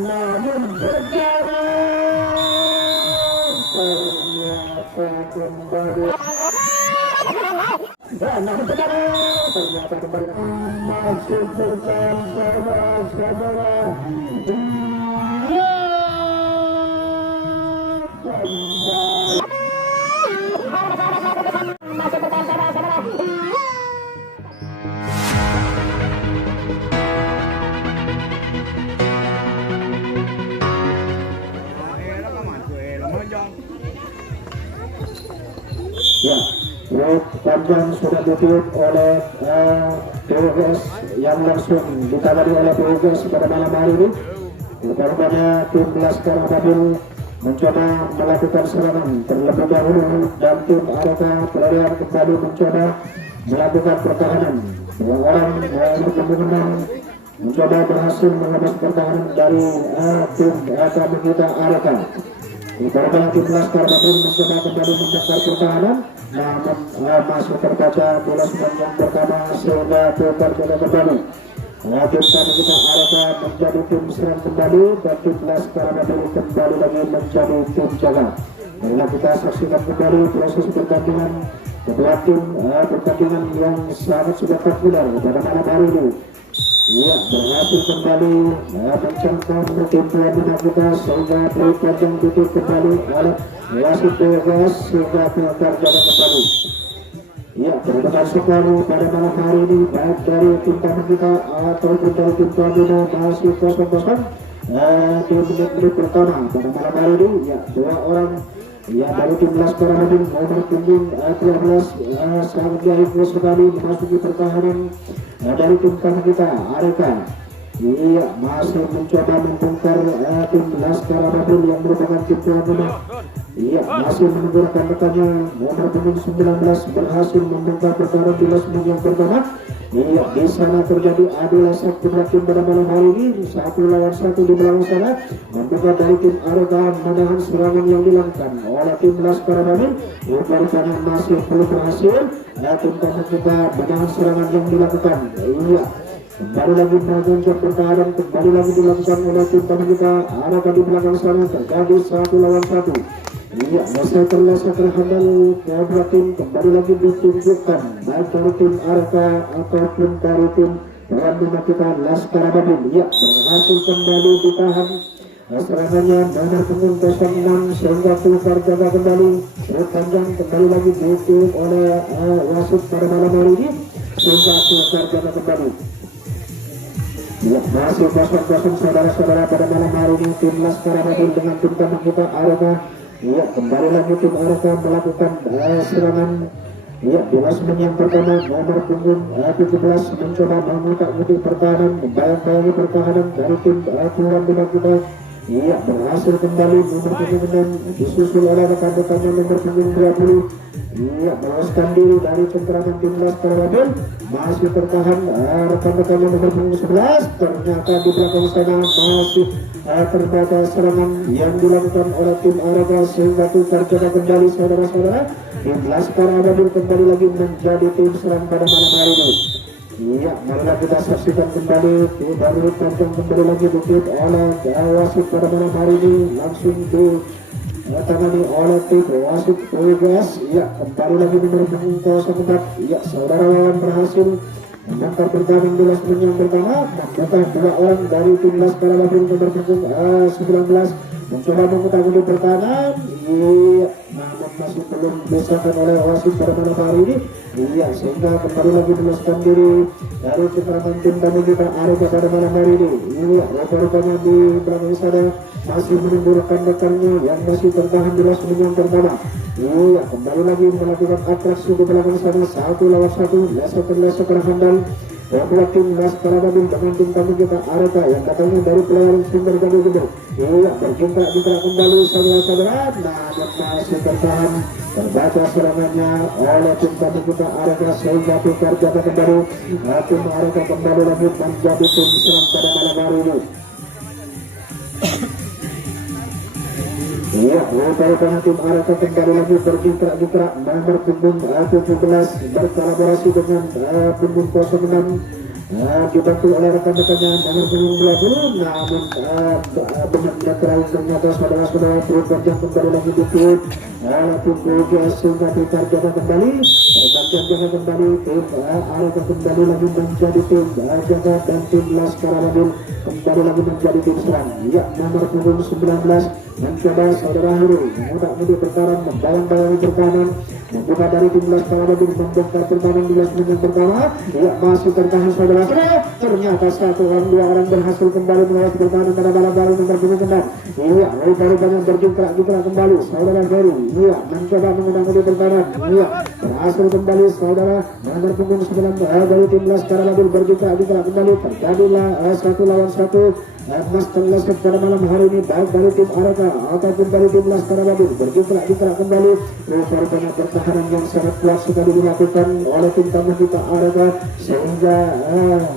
namun berjalan ternyata kembali namun berjalan ternyata kembali masih berjalan saudara-saudara. Ya, road panjang sudah ditiup oleh PWS yang langsung ditangani oleh PWS pada malam hari ini. Rupanya tim Laskar Ababil mencoba melakukan serangan terlebih dahulu dan tim Areka pelarian kembali mencoba melakukan pertahanan. Dua orang menang mencoba berhasil menghapus pertahanan dari tim kita Areka. Rupanya tim Laskar Ababil mencoba kembali mendekat pertahanan, namun masih terbaca bola sepanjang pertama sehingga tukar bola kembali. Tim kita Areka menjadi tim serang kembali dan tim Laskar Ababil kembali lagi menjadi tim jaga. Marilah kita saksikan kembali proses pertandingan kedua tim, pertandingan yang sangat spektakuler pada malam hari ini. Iya, berhasil kembali mencengkam tim tuan rumah kita sehingga perpanjang tutup kembali oleh wasit PWS sehingga tukar jaga kembali. Ya, terdengar sekali pada malam hari ini baik dari tim tamu kita ataupun dari tim tuan rumah masih kosong-kosong. Di menit-menit pertama pada malam hari ini, ya, dua orang ya dari tim Laskar Ababil nomor punggung 13 sangat baik sekali memasuki pertahanan dari tim tamu kita Areka. Iya, masih mencoba membongkar tim Laskar Ababil yang merupakan tim tuan rumah. Iya, masih menggunakan rekannya nomor punggung 19 berhasil membongkar pertahanan di menit yang pertama. Iya, di sana terjadi adu lesak kedua tim pada malam hari ini, 1-1 di belakang sana. Membuka dari tim Areka menahan serangan yang dilakukan oleh tim Laskar Ababil. Rupanya masih belum berhasil. Tim tamu kita menahan serangan yang dilakukan. Iya, kembali lagi menggunakan pertahanan, kembali lagi dilakukan oleh tim tamu kita Areka di belakang sana, terjadi 1-1. Iya, masa terlesak terhandal kedua tim kembali lagi ditunjukkan baik dari tim Areka ataupun dari tim tuan rumah kita Laskar Ababil. Iya, berhasil kembali ditahan serangannya nomor punggung 06 sehingga tukar jaga kembali berpanjang kembali lagi ditutup oleh wasit pada malam hari ini sehingga tukar jaga kembali. Ya, masih kosong-kosong saudara-saudara pada malam hari ini tim Laskar Ababil dengan tim tamu kita Areka. Ya, kembali lagi tim Areka melakukan serangan. Ya, di menit yang pertama nomor punggung 17 mencoba memutar-mutir pertahanan, membayang-bayangi pertahanan dari tim tuan rumah kita. Iya, berhasil kembali nomor punggung 6 disusul oleh rekan-rekannya nomor punggung 20. Iya, meloloskan diri dari cengkeraman tim Laskar Ababil. Masih tertahan rekan-rekannya nomor punggung 11. Ternyata di belakang sana masih terbaca serangan yang dilakukan oleh tim Areka sehingga tukar jaga kembali saudara-saudara. Tim Laskar Ababil kembali lagi menjadi tim serang pada malam hari ini. Iya, marilah kita saksikan kembali baru panjang kembali lagi dikit oleh wasit pada malam hari ini langsung ditangani oleh tim wasit PWS. Iya, kembali lagi nomor punggung 04. Iya, saudara lawan berhasil menangkap pertahanan di menit yang pertama. Bukan dua orang dari tim Laskar Ababil nomor punggung 19 mencoba memutar-mutir pertahanan. Iya, namun masih belum disahkan oleh wasit pada malam hari ini. Iya, sehingga kembali lagi meloloskan diri dari cengkeraman tim tamu kita Areka pada malam hari ini. Iya, rupa-rupanya di belakang sana masih menunggu rekan-rekannya yang masih tertahan di menit yang pertama. Iya, kembali lagi melakukan atraksi di belakang sana 1-1, lesak-lesak handal. Kedua tim Laskar Ababil dengan tim tamu kita Areka yang katanya dari pelayaran sumber gede-gede. Iya, berjingkrak kembali saudara-saudara, namun masih tertahan terbaca serangannya oleh tim tamu kita Areka sehingga tukar jaga kembali. Tim Areka kembali lagi menjadi tim serang pada malam hari ini. Iya, rupanya tim Areka kembali lagi berjingkrak nomor punggung 17 berkolaborasi dengan punggung 06. dibantu oleh rekan-rekannya nomor punggung 20, namun benar-benar terakhir ternyata saudara-saudara berpanjang kembali lagi dikit tim PGS sehingga ditargetkan kembali tim Areka kembali lagi menjadi tim jaga dan tim Laskar Madin kembali lagi menjadi tim serang. Ya, nomor punggung 19 mencoba saudara Heru mudah-mudahan bertahan membayang-bayangi pertahanan membuka dari tim Laskar Madin membongkar pertahanan di last menit pertama. Ya, masih tertahan saudara. Ternyata satu orang dua orang berhasil kembali melewati pertahanan pada malam baru nomor punggung 6. Iya, rupanya berjingkrak kembali saudara Heru. Iya, mencoba mengundang-undang pertahanan. Iya, berhasil kembali saudara nomor punggung 9 dari tim Laskar Madin berjingkrak kembali. Terjadilah 1-1 Master Lesson pada malam hari ini baik dari tim Areka ataupun dari tim Laskar Madin berjingkrak kembali. Rupanya pertahanan yang sangat kuat sekali dilakukan oleh tim tamu kita Areka sehingga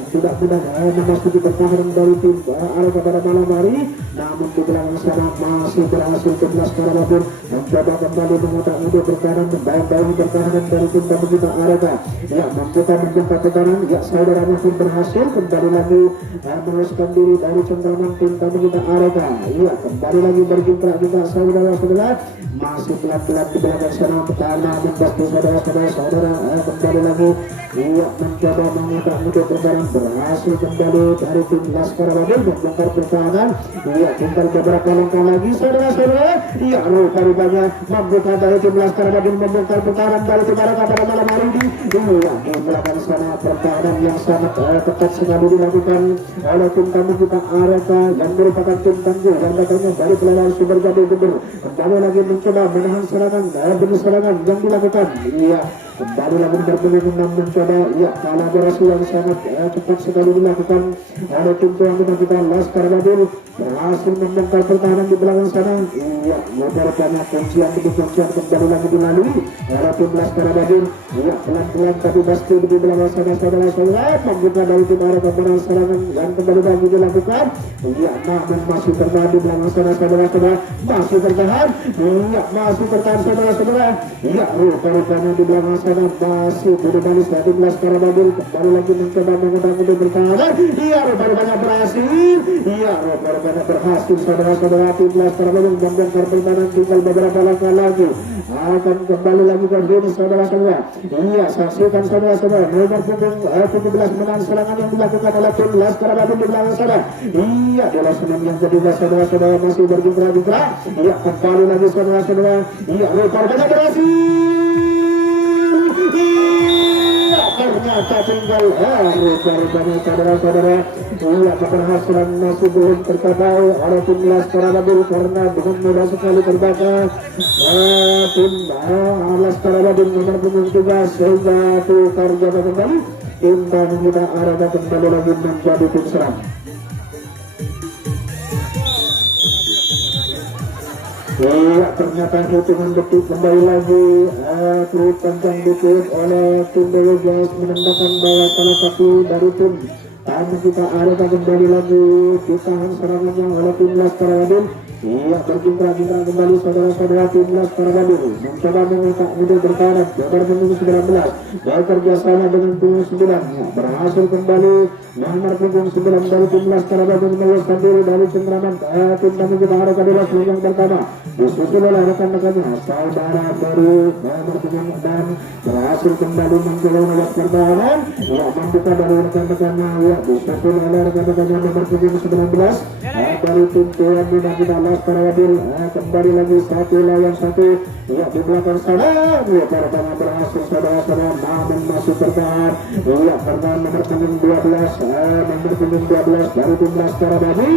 tidak mudah memasuki pertahanan dari tim Areka pada malam hari. Namun di belakang sana masih berhasil tim Laskar Madin mencoba kembali mengutak-utak pertahanan membayang-bayangi pertahanan dari tim tamu kita Areka. Ya, membuka pertahanan. Ya, saudara masih berhasil kembali lagi meloloskan diri dari cengkraman tim tamu kita Areka. Iya, kembali lagi berjingkrak juga saudara-saudara masih pelan-pelan di belakang sana pertahanan membasmi saudara-saudara kembali lagi. Iya, mencoba mengutak-utak pertahanan berhasil kembali dari tim Laskar Madin membongkar pertahanan. Iya, tinggal beberapa langkah lagi saudara-saudara. Iya, rupanya membuka dari tim Laskar Madin membongkar pertahanan dari tim Areka pada malam hari ini. Iya, di belakang sana pertahanan yang sangat ketat sekali dilakukan oleh tim tamu kita Areka yang merupakan tim tangguh yang datangnya dari Pelalawan Sumber Jati Gubernur kembali lagi mencoba menahan serangan serangan yang dilakukan. Iya, kembali lagi berpuluh mencoba. Iya, kolaborasi yang sangat cepat sekali dilakukan oleh tim tuan kita Laskar Madin berhasil membongkar pertahanan di belakang sana. Iya, rupanya kuncian kembali lagi dilalui oleh tim Laskar Madin. Iya, pelan-pelan tapi pasti di belakang sana saudara-saudara membuka dari tim Areka menahan serangan yang kembali lagi dilakukan. Iya, namun masih tertahan di belakang sana saudara-saudara masih tertahan. Iya, masih tertahan saudara-saudara. Iya, rupanya di belakang sana masih berbalis dari tim Laskar Madin kembali lagi mencoba mengutak-utak pertahanan. Iya, rupanya berhasil. Iya, rupanya berhasil saudara-saudara tim Laskar Madin membongkar pertahanan tinggal beberapa langkah lagi akan kembali lagi ke sini saudara-saudara. Iya, saksikan saudara-saudara nomor punggung 17 menahan serangan yang dilakukan oleh tim Laskar Madin di belakang sana. Iya, di last menit yang kedua saudara-saudara masih berjingkrak. Iya, kembali lagi saudara-saudara. Iya, rupanya berhasil. Ternyata tinggal rupanya saudara-saudara. Iya, keberhasilan masih belum tercapai oleh tim Laskar Madin karena dengan mudah sekali terbakar tim Laskar Madin nomor punggung 3 sehingga tukar jaga kembali tim tamu kita Areka kembali lagi menjadi tim serang. Iya, ternyata hitungan detik kembali lagi truk panjang dikit oleh tim PGS menandakan bahwa salah satu dari tim tamu kita Areka kembali lagi ditahan serangannya oleh tim Laskar Madin. Iya, berjingkrak kembali saudara-saudara tim Laskar Madin mencoba mengutak-utak pertahanan nomor punggung 19 bekerja sama dengan punggung 9 berhasil kembali nomor punggung 9 dari tim Laskar Madin meloloskan diri dari cengkraman tim tamu kita Areka di last yang pertama disusul oleh rekan-rekannya saudara baru nomor punggung 6 berhasil kembali menjelang lewat pertahanan. Ya, membuka dari rekan-rekannya. Ya, disusul oleh rekan-rekannya nomor punggung 19 dari tim tuan rumah kita Laskar Madin kembali lagi 1-1. Ya, di belakang sana ya, pertama berhasil saudara-saudara namun masih bertahan. Ya, karena nomor punggung 12 dari tim Laskar Madin.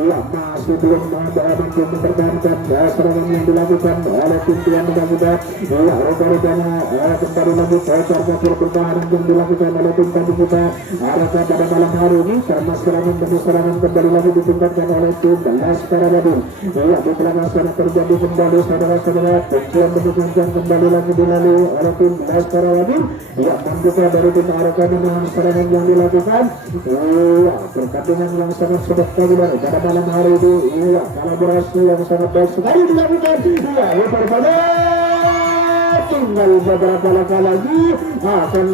Ya, masih belum ada mampu mempertahankan serangan yang dilakukan oleh tim tuan rumah kita. Ya, rupanya kembali lagi kocar-kacir pertahanan yang dilakukan oleh tim tamu kita Areka pada malam hari ini karena serangan demi serangan kembali lagi ditingkatkan oleh tim Laskar Madin. Ya, di belakang sana terjadi kembali saudara-saudara kuncian demi kuncian kembali lagi dilalui oleh tim Laskar Madin. Ya, membuka dari tim Areka dengan serangan yang dilakukan. Ya, pertandingan yang sangat spektakuler pada malam hari ini. Ya, kolaborasi yang sangat baik sekali dilakukan. Ya, rupanya tinggal beberapa langkah lagi akan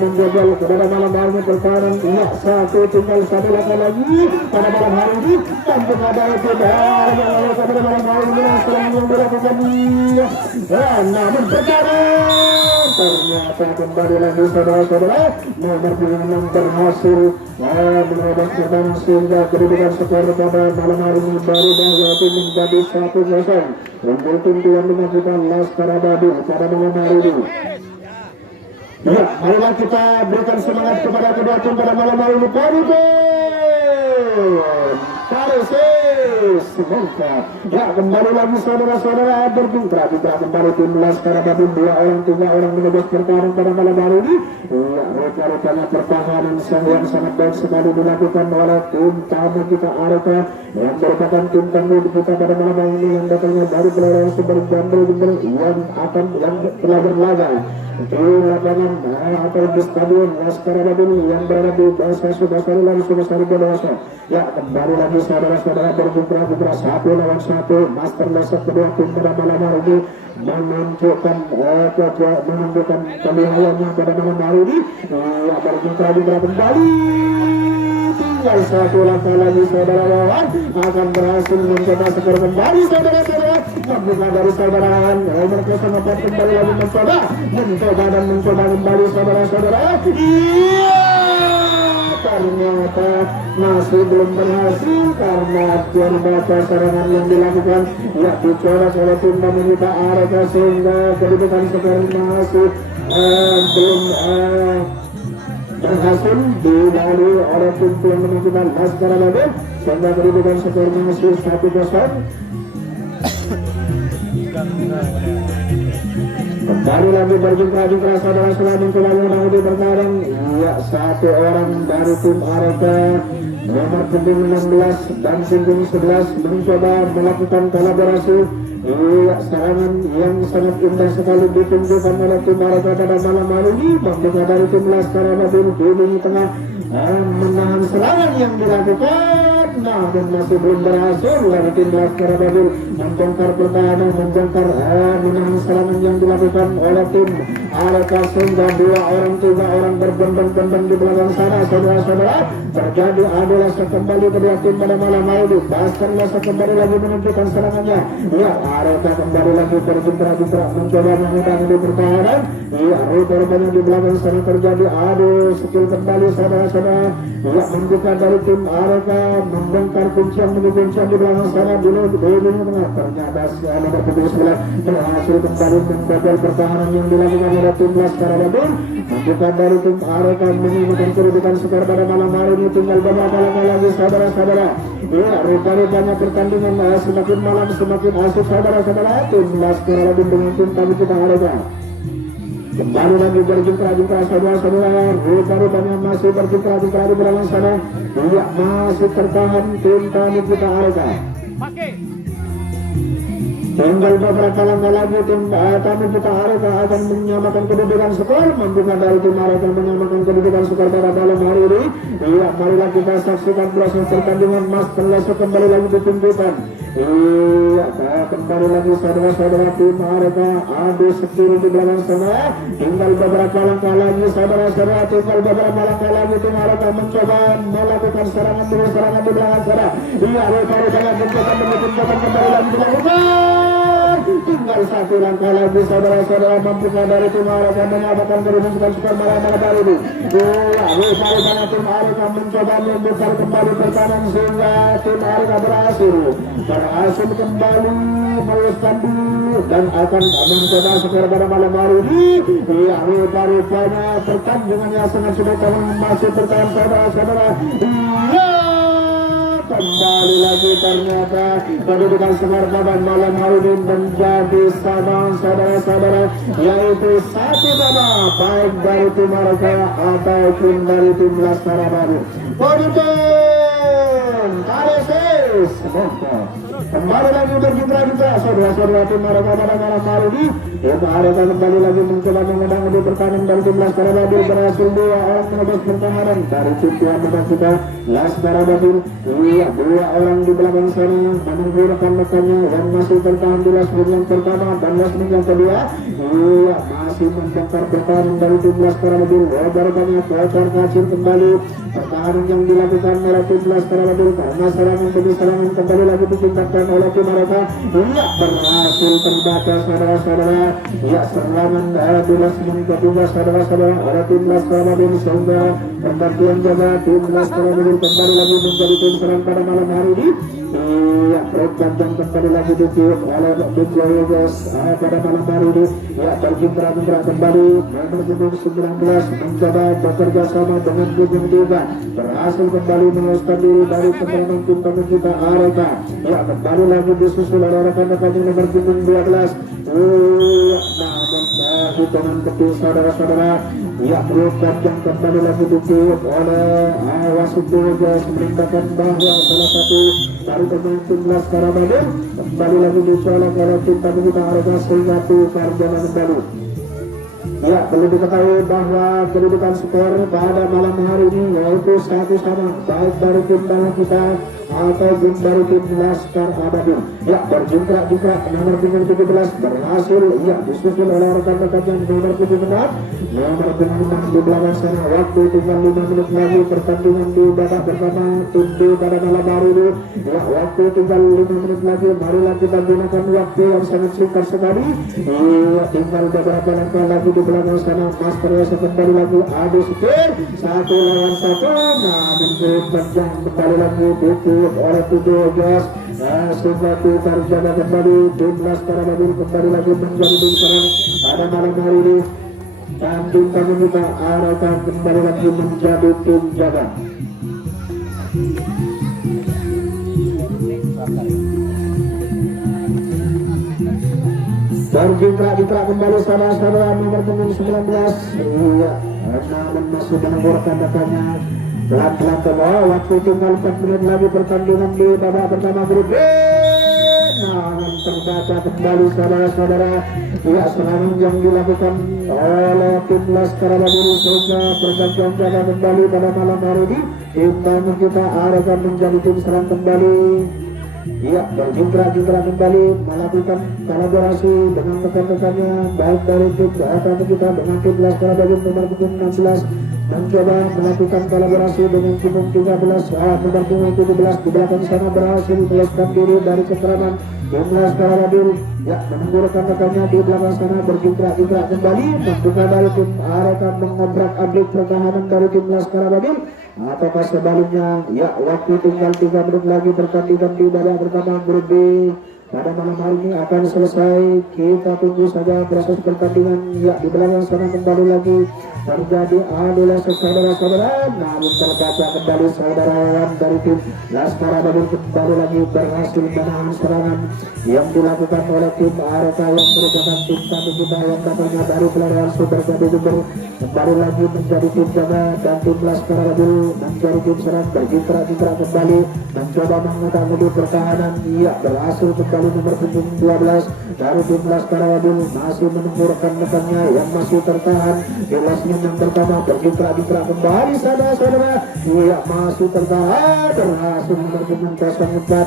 menjajal pada malam hari ini pertahanan. Ya, satu tinggal satu langkah lagi pada malam hari ini tanpa ada itu pada malam hari ini selang yang dilakukan namun pertahanan ternyata kembali lagi saudara-saudara nomor 6 berhasil mengobatkan sehingga kedudukan skor pada malam hari ini baru berarti menjadi 1-0 untuk tim tuan rumah kita Laskar Abadi pada malam hari ini. Ya, marilah kita berikan semangat kepada kedua tim pada malam hari ini. Mantap. Ya, kembali lagi saudara-saudara berjumpa kita kembali tim Laskar Abadi 2 orang 3 orang menyebut pertahanan pada malam hari ini. Ya, rupa-rupanya pertahanan yang sangat baik sekali dilakukan oleh tim tamu kita Areka yang merupakan tim tamu kita pada malam hari ini yang datangnya dari pelarian Sumber Jambel yang telah berlaga di lapangan atau di stadion Laskar Abadi yang berada di Desa Sukasari lalu Sukasari Bondowoso. Ya, kembali lagi saudara-saudara berjumpa 1 lawan 1 master lesson kedua tim pada malam hari ini menunjukkan pilihannya pada malam hari ini. Ya, berjumpa kembali tinggal 1 langkah lagi saudara lawan akan berhasil mencoba skor kembali saudara-saudara membuka dari saudaraan nomor 04 kembali lagi mencoba kembali saudara-saudara. Ternyata masih belum berhasil karena beberapa serangan yang dilakukan ya dicoba oleh tim pemerintah Areka sehingga kedudukan skor masih belum berhasil dilalui oleh tim yang menentukan Laskar Abadi sehingga kedudukan skor masih 1-0. Kembali lagi berjumpa saudara-saudara mencoba menghadapi pertarungan ya 1 orang dari tim Areka nomor punggung 16 dan punggung 11 mencoba melakukan kolaborasi serangan yang sangat indah sekali ditunjukkan oleh tim Areka pada malam hari ini membuka dari tim Laskar Abadi di lini tengah menahan serangan yang dilakukan namun masih belum berhasil dari tim Laskar Abadi membongkar pertahanan menahan serangan yang dilakukan oleh tim Areka sehingga 2 orang 3 orang berbendang-bendang di belakang sana saudara-saudara terjadi adu lasa kembali kedua tim pada malam hari ini. Bahkan lasa kembali lagi menunjukkan serangannya ya Areka kembali lagi berjumpa mencoba mengutangi di pertahanan ya rupanya di belakang sana terjadi adu skill kembali saudara-saudara ya membuka dari tim Areka membongkar kuncian di belakang sana dulu tengah ternyata nomor 9 berhasil kembali membobol pertahanan yang dilakukan oleh tim Laskar Abadi membuka dari tim Areka menginginkan kedudukan skor pada malam hari ini tinggal beberapa langkah lagi saudara-saudara ya rupanya pertandingan semakin malam semakin asik saudara-saudara tim Laskar Abadi dengan tim tamu kita Areka kembali lagi berjumpa saudara-saudara rupanya masih berjumpa di belakang sana ya masih tertahan tim tamu kita Areka tinggal beberapa langkah lagi tim tamu kita Areka akan menyamakan kedudukan skor membuka dari tim Areka menyamakan kedudukan skor pada malam hari ini ya marilah kita saksikan proses pertandingan master lesson kembali lagi ditunjukkan iya kembali lagi saudara-saudara tim Areka adu skill di belakang sana tinggal beberapa langkah lagi saudara-saudara tinggal beberapa langkah lagi tim Areka mencoba melakukan serangan di belakang sana iya rupanya mencoba kembali lagi dilakukan tinggal 1 langkah lagi saudara-saudara membuka dari tim Areka menyamakan kedudukan skor malam hari ini rupanya tim Areka mencoba membuka kembali pertahanan sehingga tim Areka berhasil kembali meleskan dan akan mencoba skor pada malam hari ini ya rupanya pertandingannya sangat sudah masih bertahan saudara-saudara kembali lagi ternyata kedudukan skor pada malam hari ini menjadi sama saudara-saudara yaitu 1-1 baik dari tim Areka ataupun dari tim Laskar Abadi. Podium Kalesis kembali lagi berjumpa saudara-saudara tim mereka pada malam hari ini. Tim mereka kembali lagi mencoba mengundang di pertahanan dari tim Laskar Babil, berhasil dua orang menebas pertahanan dari tim tuan rumah kita Laskar Babil. Iya, dua orang di belakang sana menunggu rekan-rekannya yang masih bertahan di last yang pertama dan last yang kedua. Iya, masih membongkar pertahanan dari tim Laskar Babil. Banyak bocor kacir kembali pertahanan yang dilakukan oleh tim Laskar Babil karena serangan demi serangan kembali lagi ditingkatkan oleh tim mereka. Iya, berhasil terbaca saudara-saudara. Ya, serangan di last yang kedua saudara-saudara oleh tim Laskar Babil sehingga pembantuan jaga tim Laskar Babil kembali lagi menjadi tim serang pada malam hari ini. Iya, perpanjang kembali lagi ditiup oleh tim Joyos pada malam hari ini. Ya, berjumpa kembali nomor punggung 19 mencoba bekerja sama dengan punggung 3 berhasil kembali meloloskan diri dari pertandingan tim tamu kita Areka. Ya, kembali lagi disusul oleh rekan-rekan yang nomor punggung 12. Namun hitungan kecil saudara-saudara. Ya, berpanjang kembali lagi ditiup oleh wasit Joyos merintahkan bahwa salah satu dari pemain tim Laskar Babil kembali lagi dicolok oleh tim tamu kita Areka sehingga tukar jalan kembali. Ya, perlu diketahui bahwa kedudukan skor pada malam hari ini yaitu 1-1 baik dari tim tamu kita atau tim dari tim Laskar Babil. Ya, berjingkrak-jingkrak nomor punggung 17 berhasil ya disusul oleh rekan-rekan yang nomor 76. Nomor punggung 6 di belakang sana. Waktu tinggal 5 menit lagi pertandingan di babak pertama tim B pada malam hari ini. Ya, waktu tinggal 5 menit lagi. Marilah kita gunakan waktu yang sangat singkat sekali. Ya, tinggal beberapa langkah lagi di belakang sana. Master Yasa kembali lagi adu setir 1 lawan 1. Namun berpanjang kembali lagi ditiup oleh tujuh gas. Sehingga tukar jaga kembali tim Laskar Babil kembali lagi menjadi tim serang pada malam hari ini. Dan tim tamu kita Areka kembali lagi menjadi tim jaga. Berjingkrak-jingkrak kembali saudara-saudara nomor punggung 19. Iya, namun masih menunggu rekan-rekannya pelan-pelan ke bawah. Waktu tinggal 4 menit lagi pertandingan di babak pertama grup B. Namun terbaca kembali saudara-saudara. Ya, serangan yang dilakukan oleh tim Laskar Babil sehingga pergantian jaga kembali pada malam hari ini. Tim tamu kita Areka menjadi tim serang kembali. Iya, berjingkrak-jingkrak kembali melakukan kolaborasi dengan rekan-rekannya baik dari tim tamu kita dengan tim Laskar Babil nomor 16 mencoba melakukan kolaborasi dengan tim 13 nomor 17 di belakang sana berhasil meloloskan diri dari cengkeraman tim Laskar Babil. Ya, menunggu rekan-rekannya di belakang sana berjingkrak-jingkrak kembali membuka dari tim Areka mengobrak-abrik pertahanan dari tim Laskar Babil. Ataukah sebaliknya? Ya, waktu tinggal 3 menit lagi pertandingan di babak pertama grup B pada malam hari ini akan selesai. Kita tunggu saja proses pertandingan. Ya, di belakang sana kembali lagi terjadi adalah saudara-saudara. Namun terbaca kembali saudara dari tim Laskar Babil kembali lagi berhasil menahan serangan yang dilakukan oleh tim Areka yang merupakan tim tamu kita yang datangnya dari Pelarian Sumber Gede Jember. Kembali lagi menjadi tim jaga dan tim Laskar Babil menjadi tim serang. Berjingkrak-jingkrak kembali mencoba mengutak-ngutuk pertahanan. Iya, berhasil kembali nomor punggung 12 dari tim Laskar Babil masih menunggu rekan-rekannya yang masih tertahan di last yang pertama. Berjingkrak-jingkrak kembali saudara-saudara. Iya, masih tertahan berhasil nomor punggung 04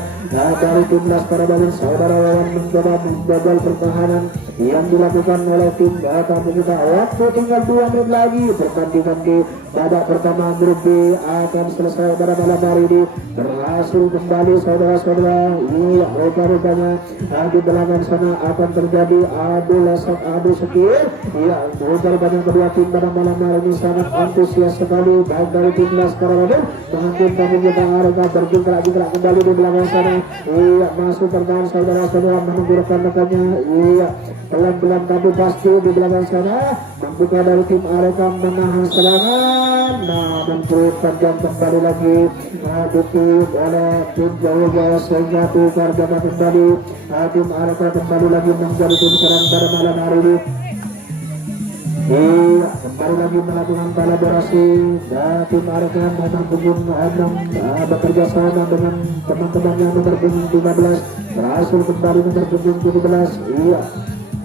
dari tim Laskar Babil. Saudara Wawan mencoba membobol pertahanan yang dilakukan oleh tim tamu kita. Waktu tinggal 2 menit lagi pertandingan di babak pertama grup B akan selesai pada malam hari ini. Berhasil kembali saudara-saudara. Iya, rupa-rupanya di belakang sana akan terjadi adu setir. Iya, rupa-rupanya kedua tim pada malam hari ini sangat antusias sekali baik dari tim Laskar Babil dengan tim tamu kita Areka. Berjingkrak-jingkrak kembali di belakang sana. Iya, masuk tertahan saudara-saudara menunggu rekan-rekannya. Iya, pelan-pelan tapi pasti di belakang sana membuka dari tim Areka menahan serangan. Namun panjang kembali lagi ditiup oleh tim Jawa sehingga tukar jaga kembali. Tim Areka kembali lagi menjadi tim serang pada malam hari ini. Iya, kembali lagi melakukan kolaborasi dan tim Arkan nomor punggung 6 bekerja sama dengan teman-temannya nomor punggung 15 berhasil kembali nomor punggung 17. Iya,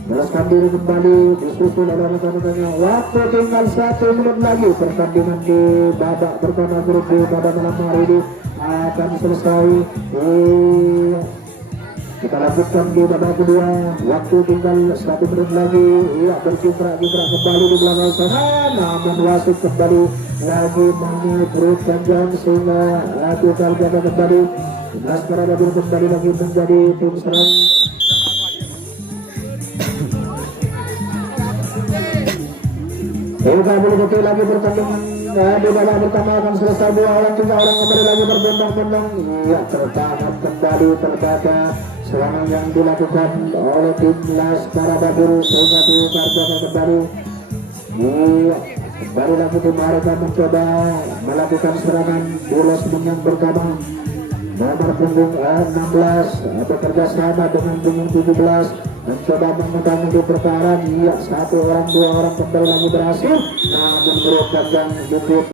melepaskan diri kembali disusul oleh rekan-rekannya. Waktu tinggal 1 menit lagi pertandingan di babak pertama grup B pada malam hari ini akan selesai. Kita lanjutkan di babak kedua. Waktu tinggal 1 menit lagi. Iya, berkibrak-kibrak kembali di belakang sana. Namun wasit kembali lagi menurut panjang sehingga lakukan jaga kembali. Laskar Babur kembali lagi menjadi tim serang. Boleh betul lagi pertandingan di babak pertama akan selesai 2 orang 3 orang kembali lagi berbondong-bondong. Iya, tertahan kembali terbaca serangan yang dilakukan oleh tim Laskar Babur sehingga dikarjakan kembali. Iya, kembali lagi tim mereka mencoba melakukan serangan bola yang pertama. Nomor punggung 16 bekerja sama dengan punggung 17 mencoba mengutamakan di pertahanan. Iya, 1 orang 2 orang kembali lagi berhasil, namun berupa yang cukup